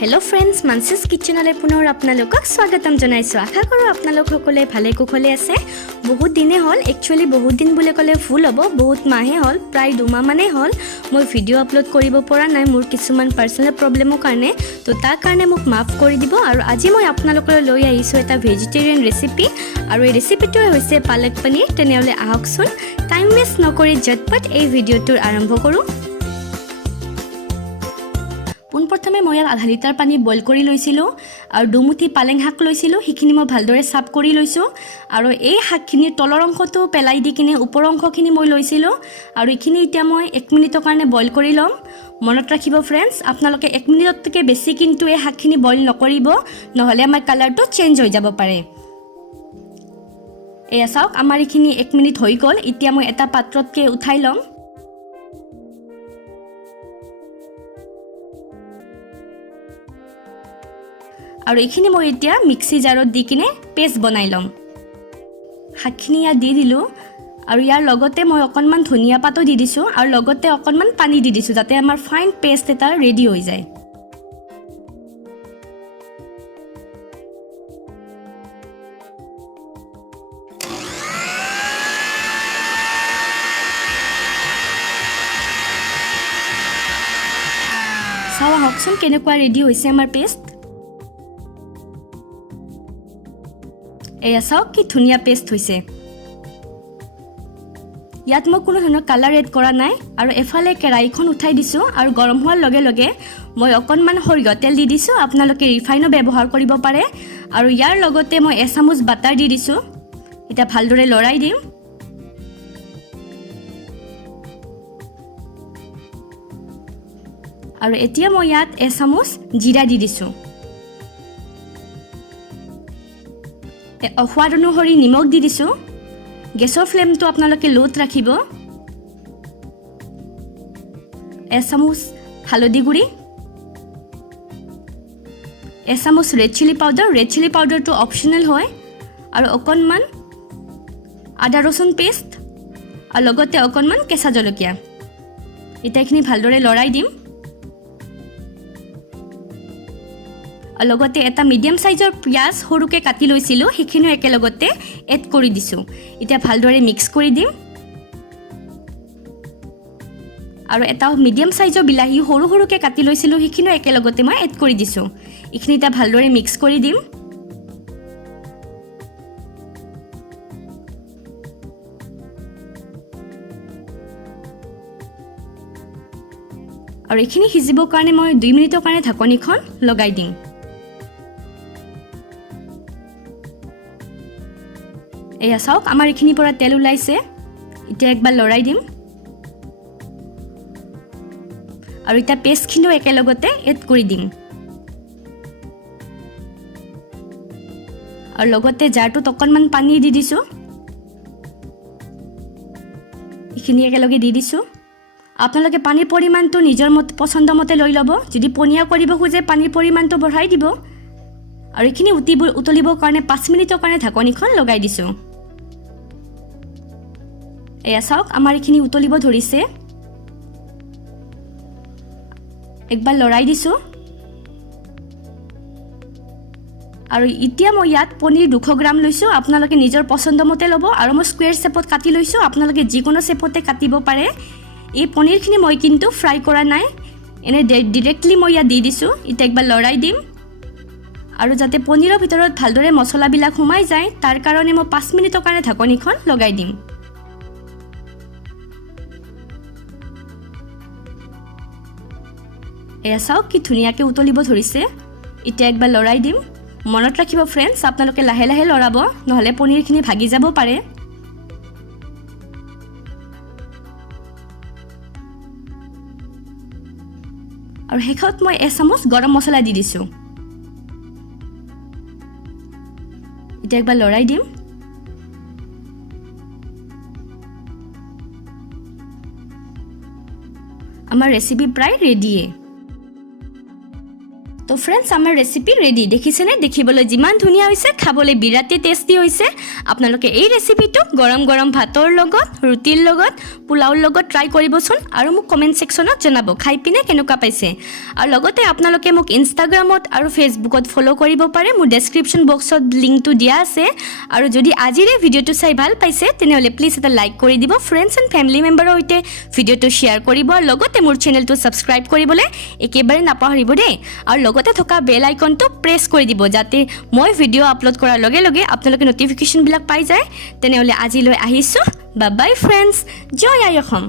Hello' friends, মানচিছ কিটচেনলৈ পুনৰ আপোনালোকক স্বাগতম জনাইছোঁ। আশা কৰোঁ আপোনালোক সকলোৱে ভালে কুশলে আছে। বহুত দিনে হ'ল, একচুৱেলি বহুত দিন বুলি ক'লে ভুল হ'ব, বহুত মাহে হ'ল, প্ৰায় 2 মাহমানেই হ'ল মই ভিডিঅ' আপলোড কৰিব পৰা নাই মোৰ কিছুমান পাৰ্চনেল প্ৰব্লেমৰ কাৰণে। তো তাৰ কাৰণে মোক মাফ কৰি দিব। আৰু আজি মই আপোনালোকলৈ লৈ আহিছোঁ এটা ভেজিটেৰিয়ান ৰেচিপি, আৰু এই ৰেচিপিটোৱে হৈছে পালক পনীৰ। তেনেহ'লে আহকচোন, টাইম ৱেষ্ট নকৰি ঝটপট এই ভিডিঅ'টোৰ আৰম্ভ কৰোঁ। পোনপ্ৰথমে মই ইয়াত আধা লিটাৰ পানী বইল কৰি লৈছিলোঁ আৰু দুমুঠি পালেং শাক লৈছিলোঁ, সেইখিনি মই ভালদৰে চাফ কৰি লৈছোঁ। আৰু এই শাকখিনিৰ তলৰ অংশটো পেলাই দি কিনে ওপৰৰ অংশখিনি মই লৈছিলোঁ, আৰু এইখিনি এতিয়া মই 1 মিনিটৰ কাৰণে বইল কৰি ল'ম। মনত ৰাখিব ফ্ৰেণ্ডছ, আপোনালোকে 1 মিনিটতকৈ বেছি কিন্তু এই শাকখিনি বইল নকৰিব, নহ'লে আমাৰ কালাৰটো চেঞ্জ হৈ যাব পাৰে। এয়া চাওক, আমাৰ এইখিনি 1 মিনিট হৈ গ'ল। এতিয়া মই এটা পাত্ৰতকৈ উঠাই ল'ম। আৰু এইখিনি মই এতিয়া মিক্সি জাৰত দি কিনে পেষ্ট বনাই ল'ম। শাকখিনি ইয়াত দি দিলোঁ, আৰু ইয়াৰ লগতে মই অকণমান ধনিয়া পাতো দি দিছোঁ, আৰু লগতে অকণমান পানী দি দিছোঁ, যাতে আমাৰ ফাইন পেষ্ট এটা ৰেডি হৈ যায়। চাওঁ আহকচোন কেনেকুৱা ৰেডি হৈছে আমাৰ পেষ্ট। এয়া চাওক কি ধুনীয়া পেষ্ট হৈছে। ইয়াত মই কোনো ধৰণৰ কালাৰ এড কৰা নাই। আৰু এফালে কেৰাহীখন উঠাই দিছোঁ, আৰু গৰম হোৱাৰ লগে লগে মই অকণমান সৰিয়হ তেল দি দিছোঁ। আপোনালোকে ৰিফাইনো ব্যৱহাৰ কৰিব পাৰে। আৰু ইয়াৰ লগতে মই 1 চামুচ বাটাৰ দি দিছোঁ। এতিয়া ভালদৰে লৰাই দিম। আৰু এতিয়া মই ইয়াত 1 চামুচ জিৰা দি দিছোঁ। সোৱাদ অনুসৰি নিমখ দি দিছোঁ। গেছৰ ফ্লেমটো আপোনালোকে ল'ত ৰাখিব। 1 চামুচ হালধি গুড়ি, 1 চামুচ red chilli powder. Red chilli পাউডাৰটো অপশ্যনেল হয়। আৰু অকণমান আদা ৰচুন পেষ্ট, আৰু লগতে অকণমান কেঁচা জলকীয়া। এতিয়া এইখিনি ভালদৰে লৰাই দিম। আৰু লগতে এটা মিডিয়াম চাইজৰ পিঁয়াজ সৰুকৈ কাটি লৈছিলোঁ, সেইখিনিও একেলগতে এড কৰি দিছোঁ। এতিয়া ভালদৰে মিক্স কৰি দিম। আৰু এটা মিডিয়াম চাইজৰ বিলাহী সৰু সৰুকৈ কাটি লৈছিলোঁ, সেইখিনিও একেলগতে মই এড কৰি দিছোঁ। এইখিনি এতিয়া ভালদৰে মিক্স কৰি দিম। আৰু এইখিনি সিজিবৰ কাৰণে মই 2 মিনিটৰ কাৰণে ঢাকনিখন লগাই দিম। এয়া চাওক, আমাৰ এইখিনিৰ পৰা তেল ওলাইছে। এতিয়া একবাৰ লৰাই দিম। আৰু এতিয়া পেষ্টখিনিও একেলগতে এড কৰি দিম। আৰু লগতে জাৰটোত অকণমান পানী দি দিছোঁ। এইখিনি একেলগে দি দিছোঁ। আপোনালোকে পানীৰ পৰিমাণটো নিজৰ পচন্দ মতে লৈ ল'ব। যদি পনীয়া কৰিব খোজে পানীৰ পৰিমাণটো বঢ়াই দিব। আৰু এইখিনি উতলিবৰ কাৰণে 5 মিনিটৰ কাৰণে ঢাকনিখন লগাই দিছোঁ। এয়া চাওক, আমাৰ এইখিনি উতলিব ধৰিছে। একবাৰ লৰাই দিছোঁ। আৰু এতিয়া মই ইয়াত পনীৰ 200 গ্ৰাম লৈছোঁ। আপোনালোকে নিজৰ পচন্দ মতে ল'ব। আৰু মই স্কুৱেৰ শ্বেপত কাটি লৈছোঁ, আপোনালোকে যিকোনো শ্বেপতে কাটিব পাৰে। এই পনীৰখিনি মই কিন্তু ফ্ৰাই কৰা নাই, এনে ডিৰেক্টলি মই ইয়াত দি দিছোঁ। এতিয়া একবাৰ লৰাই দিম। আৰু যাতে পনীৰৰ ভিতৰত ভালদৰে মছলাবিলাক সোমাই যায়, তাৰ কাৰণে মই 5 মিনিটৰ কাৰণে ঢাকনিখন লগাই দিম। এয়া চাওক কি ধুনীয়াকৈ উতলিব ধৰিছে। এতিয়া একবাৰ লৰাই দিম। মনত ৰাখিব ফ্ৰেণ্ডছ, আপোনালোকে লাহে লাহে লৰাব, নহ'লে পনীৰখিনি ভাগি যাব পাৰে। আৰু শেষত মই 1 চামুচ গৰম মছলা দি দিছোঁ। এতিয়া একবাৰ লৰাই দিম। আমাৰ ৰেচিপি প্ৰায় ৰেডিয়ে। তো ফ্ৰেণ্ডছ আমাৰ ৰেচিপি ৰেডি দেখিছেনে দেখিবলৈ যিমান ধুনীয়া হৈছে খাবলৈ বিৰাটেই টেষ্টি হৈছে আপোনালোকে এই ৰেচিপিটো গৰম গৰম ভাতৰ লগত ৰুটিৰ লগত পোলাওৰ লগত ট্ৰাই কৰিবচোন আৰু মোক কমেণ্ট ছেকশ্যনত জনাব খাই পিনে কেনেকুৱা পাইছে আৰু লগতে আপোনালোকে মোক ইনষ্টাগ্ৰামত আৰু ফেচবুকত ফ'ল' কৰিব পাৰে মোৰ ডেছক্ৰিপশ্যন বক্সত লিংকটো দিয়া আছে আৰু যদি আজিৰ এই ভিডিঅ'টো চাই ভাল পাইছে তেনেহ'লে প্লিজ এটা লাইক কৰি দিব ফ্ৰেণ্ডছ এণ্ড ফেমিলি মেম্বাৰৰ সৈতে ভিডিঅ'টো শ্বেয়াৰ কৰিব আৰু লগতে মোৰ চেনেলটো ছাবস্ক্ৰাইব কৰিবলৈ একেবাৰে নাপাহৰিব দেই আৰু লগতে থকা বেল আইকনটো প্ৰেছ কৰি দিব যাতে মই ভিডিঅ' আপলোড কৰাৰ লগে লগে আপোনালোকে নটিফিকেশ্যনবিলাক পাই যায় তেনেহ'লে আজিলৈ আহিছোঁ বাই বাই ফ্ৰেণ্ডছ জয় আই অসম